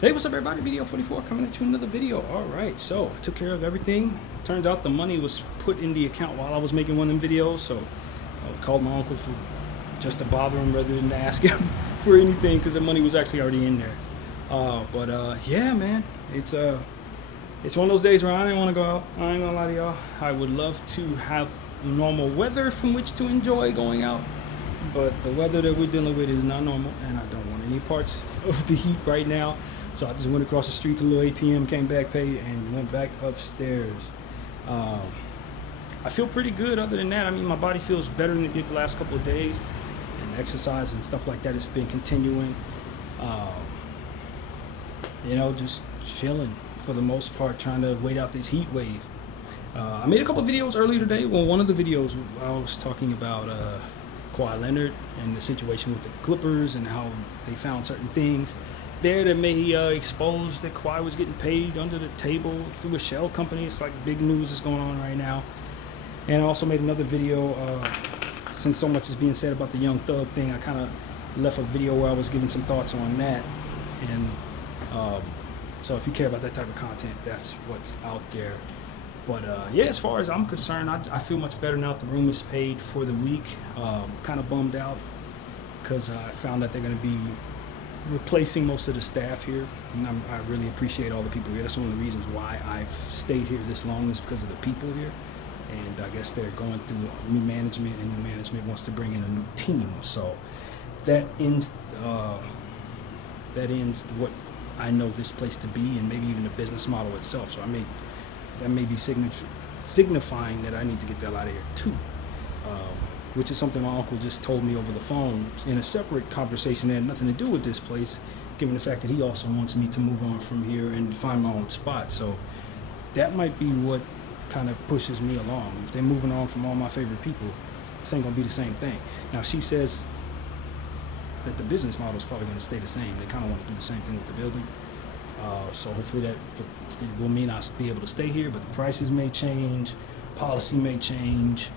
Hey, what's up, everybody? Bdf 44 coming at you another video. All right, so I took care of everything. Turns out the money was put in the account while I was making one of them videos, so I called my uncle for just to bother him rather than to ask him for anything because the money was actually already in there. Yeah, man, it's one of those days where I didn't want to go out. I ain't gonna lie to y'all. I would love to have normal weather from which to enjoy going out, but the weather that we're dealing with is not normal, and I don't want any parts of the heat right now. So I just went across the street to the little ATM, came back, paid, and went back upstairs. I feel pretty good other than that. I mean, my body feels better than it did the last couple of days, and exercise and stuff like that has been continuing. Just chilling for the most part, trying to wait out this heat wave. I made a couple of videos earlier today. Well, one of the videos I was talking about Kawhi Leonard and the situation with the Clippers and how they found certain things there that may expose that Kawhi was getting paid under the table through a shell company. It's like big news is going on right now. And I also made another video, since so much is being said about the Young Thug thing, I kind of left a video where I was giving some thoughts on that. And so if you care about that type of content, that's what's out there. But yeah, as far as I'm concerned, I feel much better now. The room is paid for the week. Kind of bummed out because I found that they're going to be replacing most of the staff here, and I really appreciate all the people here. That's one of the reasons why I've stayed here this long, is because of the people here. And I guess they're going through new management, and new management wants to bring in a new team. So that ends what I know this place to be, and maybe even the business model itself. So that may be signifying that I need to get the hell out of here too. Which is something my uncle just told me over the phone in a separate conversation that had nothing to do with this place, given the fact that he also wants me to move on from here and find my own spot. So that might be what kind of pushes me along. If they're moving on from all my favorite people, this ain't gonna be the same thing. Now, she says that the business model is probably gonna stay the same. They kind of want to do the same thing with the building. So hopefully that it will mean I'll be able to stay here, but the prices may change, policy may change.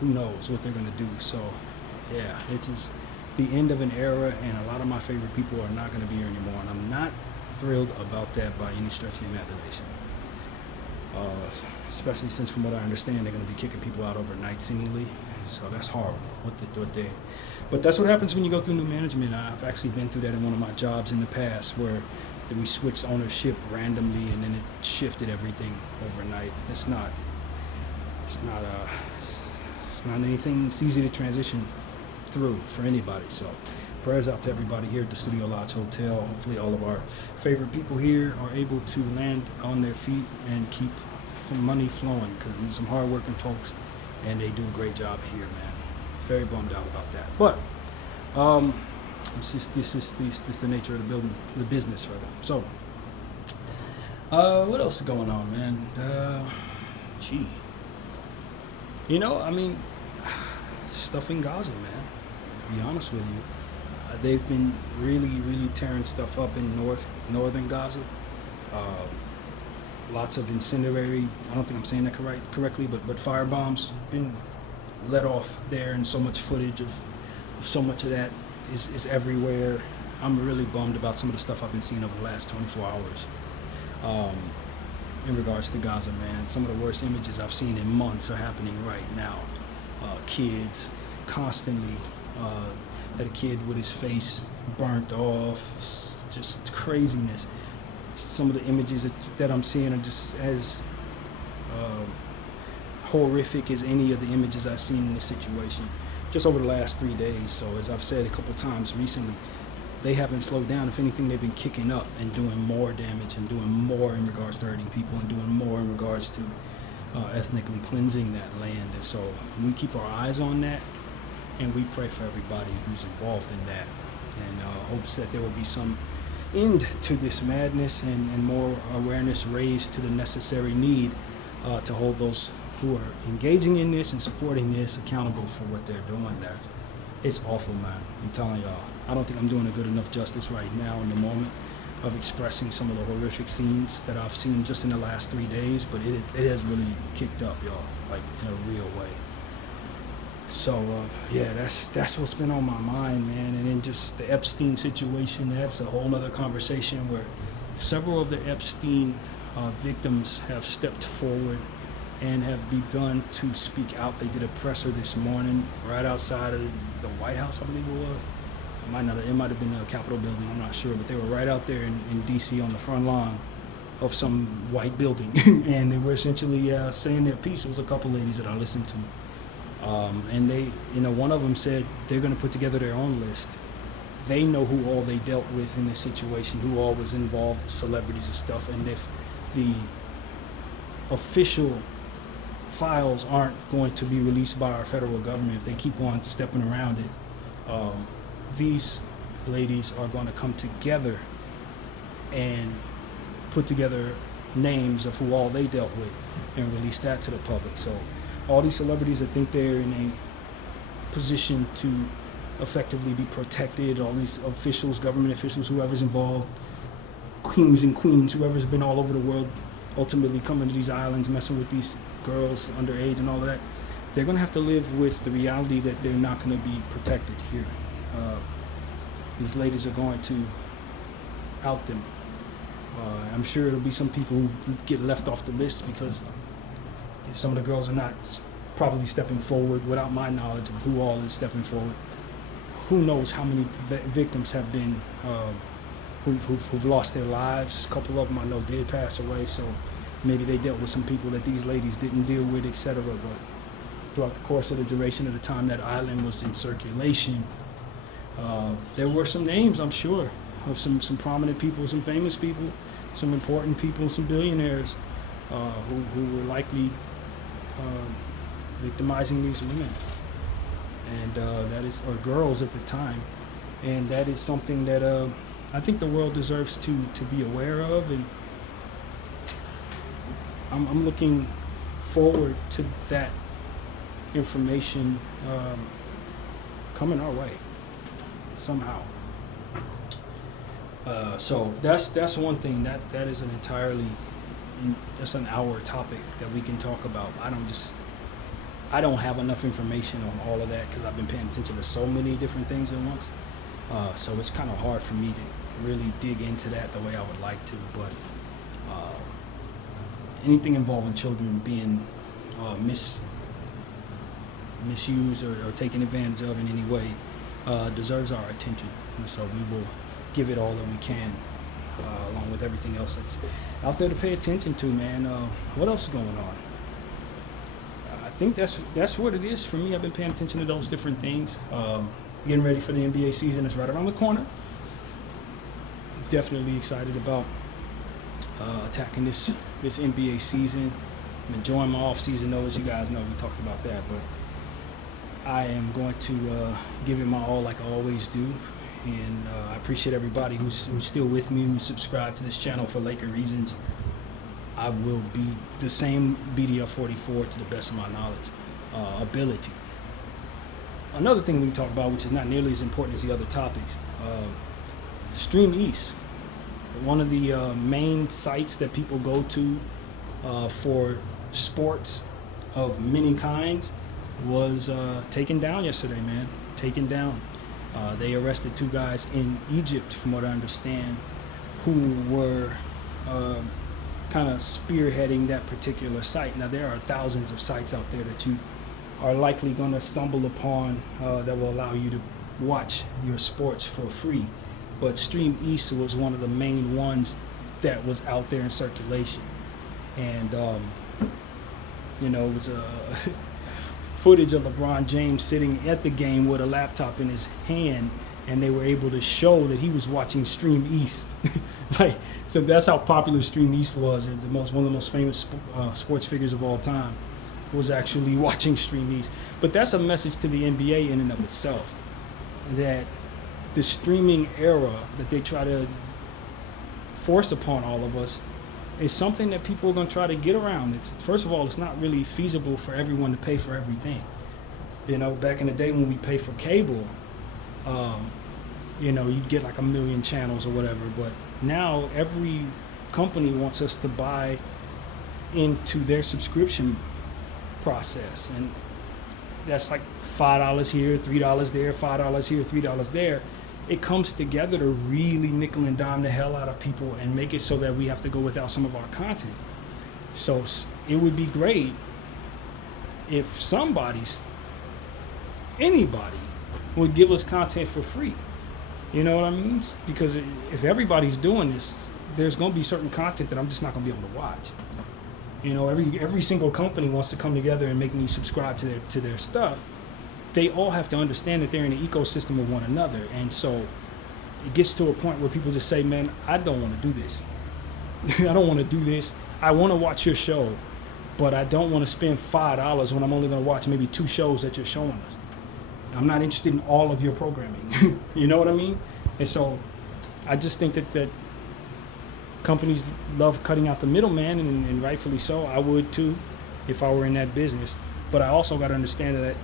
Who knows what they're going to do. So yeah, it is the end of an era, and a lot of my favorite people are not going to be here anymore, and I'm not thrilled about that by any stretch of the imagination. Especially since, from what I understand, they're going to be kicking people out overnight seemingly. So that's horrible. But that's what happens when you go through new management. I've actually been through that in one of my jobs in the past, where we switched ownership randomly, and then it shifted everything overnight. It's not anything that's easy to transition through for anybody. So prayers out to everybody here at the Studio Lodge Hotel. Hopefully all of our favorite people here are able to land on their feet and keep some money flowing, because these are some hard-working folks, and they do a great job here, man. Very bummed out about that. But it's just this is the nature of the business rather. So what else is going on, man? I mean, stuff in Gaza, man. To be honest with you, they've been really tearing stuff up in northern Gaza. Lots of incendiary, I don't think I'm saying that correctly, but firebombs been let off there, and so much footage of so much of that is everywhere. I'm really bummed about some of the stuff I've been seeing over the last 24 hours. In regards to Gaza, man, some of the worst images I've seen in months are happening right now. Kids constantly, had a kid with his face burnt off, just craziness. Some of the images that I'm seeing are just as horrific as any of the images I've seen in this situation just over the last 3 days. So as I've said a couple times recently, they haven't slowed down. If anything, they've been kicking up and doing more damage and doing more in regards to hurting people and doing more in regards to ethnically cleansing that land. And so we keep our eyes on that, and we pray for everybody who's involved in that, and hopes that there will be some end to this madness and more awareness raised to the necessary need to hold those who are engaging in this and supporting this accountable for what they're doing there. It's awful, man. I'm telling y'all. I don't think I'm doing a good enough justice right now in the moment of expressing some of the horrific scenes that I've seen just in the last 3 days, but it has really kicked up, y'all, like in a real way. So yeah, that's what's been on my mind, man. And then just the Epstein situation, that's a whole nother conversation where several of the Epstein victims have stepped forward and have begun to speak out. They did a presser this morning right outside of the White House, I believe it was. It might have been the Capitol building, I'm not sure, but they were right out there in DC on the front lawn of some white building. And they were essentially saying their piece. It was a couple ladies that I listened to. And they, one of them said they're going to put together their own list. They know who all they dealt with in this situation, who all was involved, celebrities and stuff. And if the official files aren't going to be released by our federal government, if they keep on stepping around it, these ladies are going to come together and put together names of who all they dealt with and release that to the public. So all these celebrities that think they're in a position to effectively be protected, all these officials, government officials, whoever's involved, kings and queens, whoever's been all over the world, ultimately coming to these islands, messing with these girls underage and all of that, they're going to have to live with the reality that they're not going to be protected here. These ladies are going to out them. I'm sure it'll be some people who get left off the list because some of the girls are not probably stepping forward without my knowledge of who all is stepping forward. Who knows how many victims have been who've lost their lives. A couple of them I know did pass away, so maybe they dealt with some people that these ladies didn't deal with, etc. But throughout the course of the duration of the time that island was in circulation, there were some names, I'm sure, of some prominent people, some famous people, some important people, some billionaires who were likely victimizing these women, and that is, or girls at the time, and that is something that I think the world deserves to be aware of, and I'm looking forward to that information coming our way somehow. So that's one thing that is an entirely, that's an hour topic that we can talk about. I don't have enough information on all of that because I've been paying attention to so many different things at once. So it's kind of hard for me to really dig into that the way I would like to. But anything involving children being misused or taken advantage of in any way deserves our attention. And so we will give it all that we can, along with everything else that's out there to pay attention to, man. What else is going on? I think that's what it is for me. I've been paying attention to those different things. Getting ready for the NBA season is right around the corner. Definitely excited about attacking this NBA season. I'm enjoying my off season though, as you guys know, we talked about that, but I am going to give it my all like I always do. And I appreciate everybody who's still with me, who's subscribed to this channel for Laker reasons. I will be the same Bdf 44 to the best of my knowledge, ability. Another thing we can talk about, which is not nearly as important as the other topics, Stream East. One of the main sites that people go to for sports of many kinds was taken down yesterday, man. Taken down. They arrested 2 guys in Egypt, from what I understand, who were kind of spearheading that particular site. Now, there are thousands of sites out there that you are likely going to stumble upon that will allow you to watch your sports for free. But Stream East was one of the main ones that was out there in circulation. And, it was footage of LeBron James sitting at the game with a laptop in his hand, and they were able to show that he was watching Stream East. So that's how popular Stream East was. One of the most famous sports figures of all time was actually watching Stream East. But that's a message to the NBA in and of itself, that the streaming era that they try to force upon all of us is something that people are going to try to get around. First of all, it's not really feasible for everyone to pay for everything. Back in the day when we pay for cable, you'd get like 1 million channels or whatever. But now every company wants us to buy into their subscription process. And that's like $5 here, $3 there, $5 here, $3 there. It comes together to really nickel and dime the hell out of people and make it so that we have to go without some of our content. So it would be great if anybody would give us content for free. You know what I mean? Because if everybody's doing this, there's going to be certain content that I'm just not going to be able to watch. You know, every single company wants to come together and make me subscribe to their stuff. They all have to understand that they're in an ecosystem of one another. And so it gets to a point where people just say, man, I don't want to do this. I don't want to do this. I want to watch your show, but I don't want to spend $5 when I'm only going to watch maybe 2 shows that you're showing us. I'm not interested in all of your programming. You know what I mean? And so I just think that companies love cutting out the middleman, and rightfully so. I would too if I were in that business. But I also got to understand that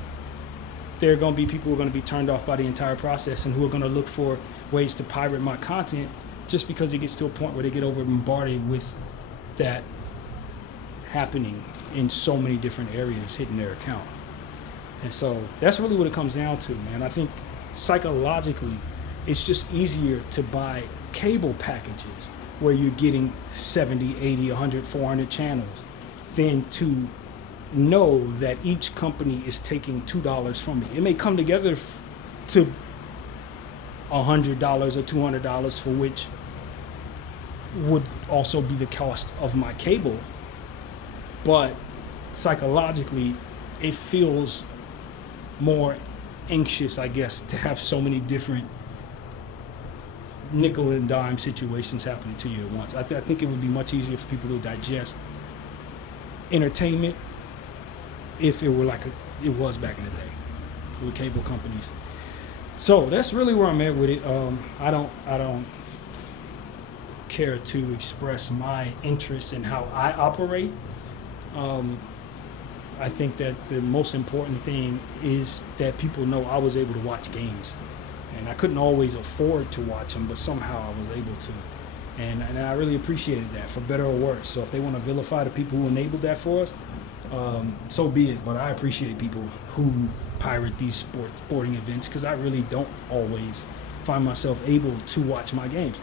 there are going to be people who are going to be turned off by the entire process and who are going to look for ways to pirate my content just because it gets to a point where they get over bombarded with that happening in so many different areas hitting their account. And so that's really what it comes down to, man. I think psychologically it's just easier to buy cable packages where you're getting 70, 80, 100, 400 channels than to know that each company is taking $2 from me. It may come together to $100 or $200, for which would also be the cost of my cable, but psychologically it feels more anxious, I guess, to have so many different nickel and dime situations happening to you at once. I think it would be much easier for people to digest entertainment if it were like it was back in the day with cable companies. So that's really where I'm at with it. I don't care to express my interest in how I operate. I think that the most important thing is that people know I was able to watch games, and I couldn't always afford to watch them, but somehow I was able to, and I really appreciated that, for better or worse. So if they want to vilify the people who enabled that for us, so be it. But I appreciate people who pirate these sporting events, because I really don't always find myself able to watch my games.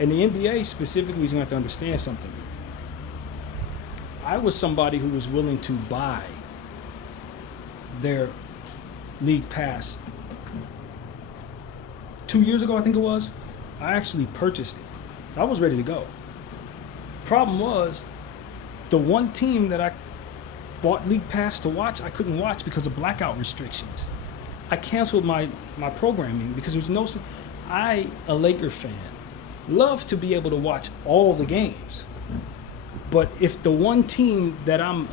And the NBA specifically is going to have to understand something. I was somebody who was willing to buy their league pass 2 years ago, I think it was. I actually purchased it. I was ready to go. Problem was, the one team that I bought league pass to watch, I couldn't watch because of blackout restrictions. I canceled my programming because there's no. I, a Laker fan, love to be able to watch all the games. But if the one team that I'm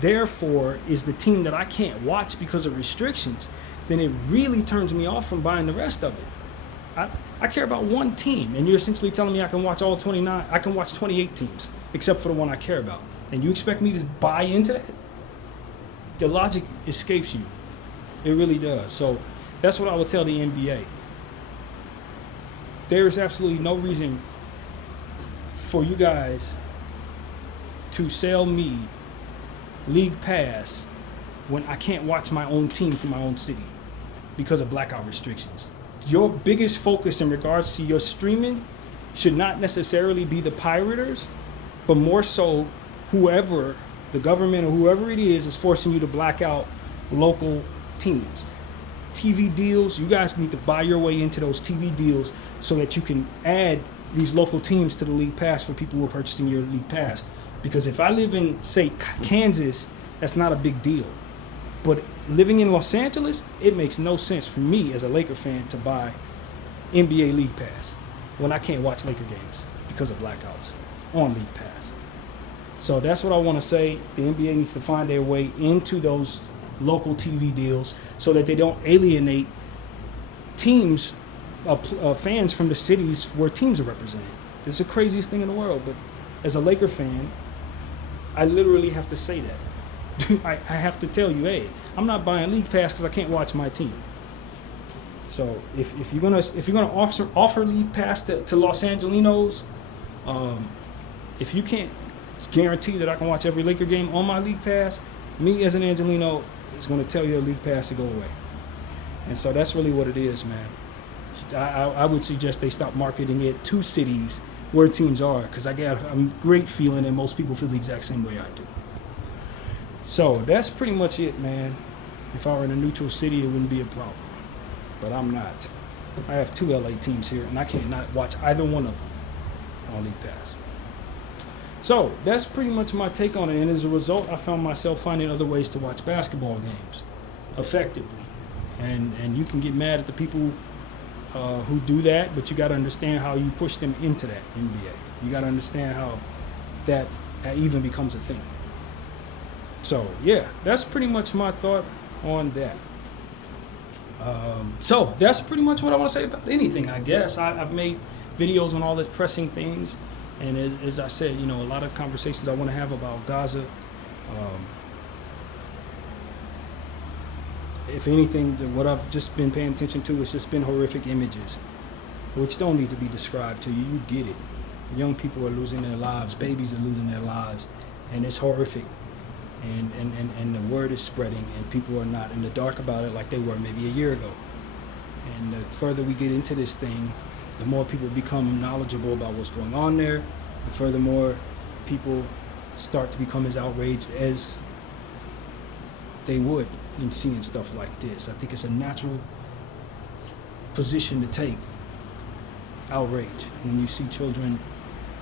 there for is the team that I can't watch because of restrictions, then it really turns me off from buying the rest of it. I care about one team, and you're essentially telling me I can watch all 29, I can watch 28 teams, except for the one I care about. And you expect me to buy into that? The logic escapes you. It really does. So that's what I would tell the NBA. There is absolutely no reason for you guys to sell me league pass when I can't watch my own team from my own city because of blackout restrictions. Your biggest focus in regards to your streaming should not necessarily be the pirators, but more so whoever, the government or whoever it is forcing you to black out local teams. TV deals, you guys need to buy your way into those TV deals so that you can add these local teams to the league pass for people who are purchasing your league pass. Because if I live in, say, Kansas, that's not a big deal. But living in Los Angeles, it makes no sense for me as a Laker fan to buy NBA League Pass when I can't watch Laker games because of blackouts on League Pass. So that's what I want to say. The NBA needs to find their way into those local TV deals so that they don't alienate teams, fans from the cities where teams are represented. This is the craziest thing in the world, but as a Laker fan, I literally have to say that. I have to tell you, hey, I'm not buying league pass because I can't watch my team. So if you're gonna offer league pass to Los Angelinos, if you can't guarantee that I can watch every Laker game on my league pass, me as an Angelino, is going to tell your league pass to go away. And so that's really what it is, man. I would suggest they stop marketing it to cities where teams are, because I got a great feeling that most people feel the exact same way I do. So that's pretty much it, man. If I were in a neutral city, it wouldn't be a problem. But I'm not. I have 2 LA teams here, and I can't not watch either one of them on League Pass. So that's pretty much my take on it. And as a result, I found myself finding other ways to watch basketball games effectively. And you can get mad at the people who do that, but you got to understand how you push them into that NBA. You got to understand how that even becomes a thing. So yeah, that's pretty much my thought on that. So that's pretty much what I want to say about anything, I guess. I've made videos on all the pressing things, and as I said, a lot of conversations I want to have about Gaza. If anything, what I've just been paying attention to has just been horrific images, which don't need to be described to you. You get it. Young people are losing their lives. Babies are losing their lives. And it's horrific. And the word is spreading, and people are not in the dark about it like they were maybe a year ago. And the further we get into this thing, the more people become knowledgeable about what's going on there, and furthermore, people start to become as outraged as they would in seeing stuff like this. I think it's a natural position to take, outrage, when you see children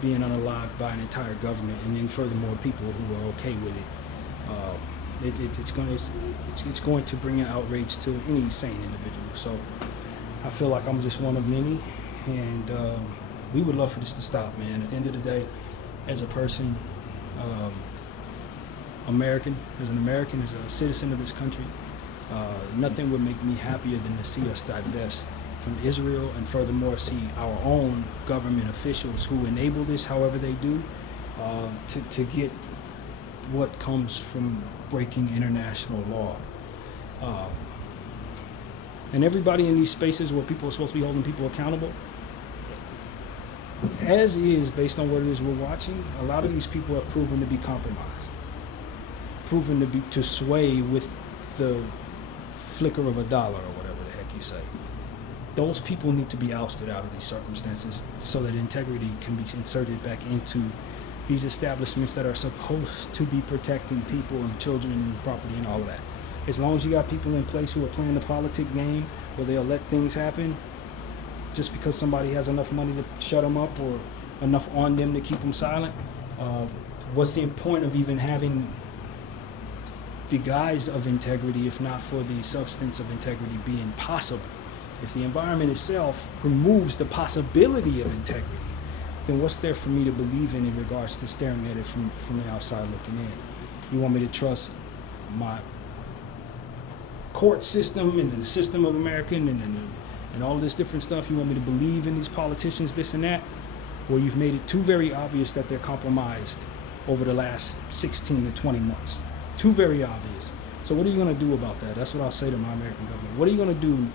being unalived by an entire government, and then furthermore people who are okay with it. It's going to bring an outrage to any sane individual. So I feel like I'm just one of many, and we would love for this to stop, man. At the end of the day, as a person, as an American, as a citizen of this country, nothing would make me happier than to see us divest from Israel, and furthermore see our own government officials who enable this however they do, to get what comes from breaking international law. And everybody in these spaces where people are supposed to be holding people accountable, as is, based on what it is we're watching, a lot of these people have proven to be compromised, proven to sway with the flicker of a dollar or whatever the heck you say. Those people need to be ousted out of these circumstances so that integrity can be inserted back into these establishments that are supposed to be protecting people and children and property and all of that. As long as you got people in place who are playing the politic game where they'll let things happen just because somebody has enough money to shut them up or enough on them to keep them silent, what's the point of even having the guise of integrity if not for the substance of integrity being possible? If the environment itself removes the possibility of integrity, then what's there for me to believe in regards to staring at it from the outside looking in? You want me to trust my court system and the system of America and all this different stuff? You want me to believe in these politicians, this and that? Well, you've made it too very obvious that they're compromised over the last 16 to 20 months. Too very obvious. So what are you going to do about that? That's what I'll say to my American government. What are you going to do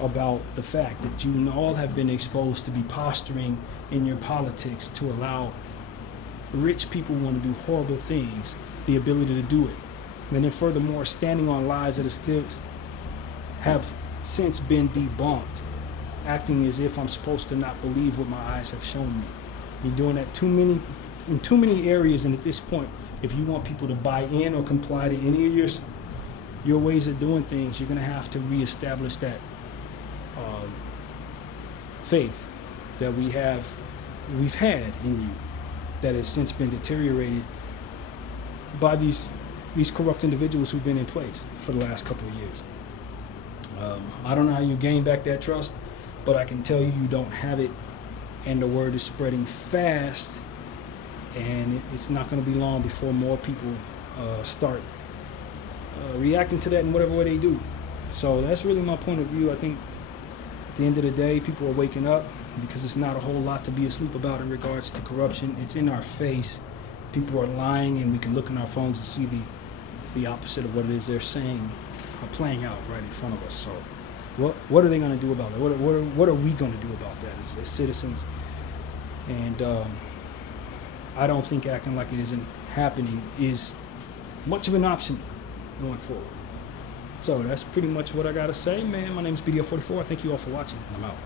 about the fact that you all have been exposed to be posturing in your politics to allow rich people who want to do horrible things the ability to do it? And then furthermore, standing on lies that still have since been debunked, acting as if I'm supposed to not believe what my eyes have shown me. You're doing that in too many areas, and at this point, if you want people to buy in or comply to any of your ways of doing things, you're going to have to reestablish that faith that we've had in you, that has since been deteriorated by these corrupt individuals who've been in place for the last couple of years. I don't know how you gain back that trust, but I can tell you don't have it, and the word is spreading fast, and it's not going to be long before more people start reacting to that in whatever way they do. So that's really my point of view. I think at the end of the day, people are waking up because it's not a whole lot to be asleep about in regards to corruption. It's in our face. People are lying, and we can look in our phones and see the opposite of what it is they're saying playing out right in front of us. So what are they going to do about it? What are we going to do about that as citizens? And I don't think acting like it isn't happening is much of an option going forward. So that's pretty much what I gotta say, man. My name is Bdf 44. Thank you all for watching. I'm out.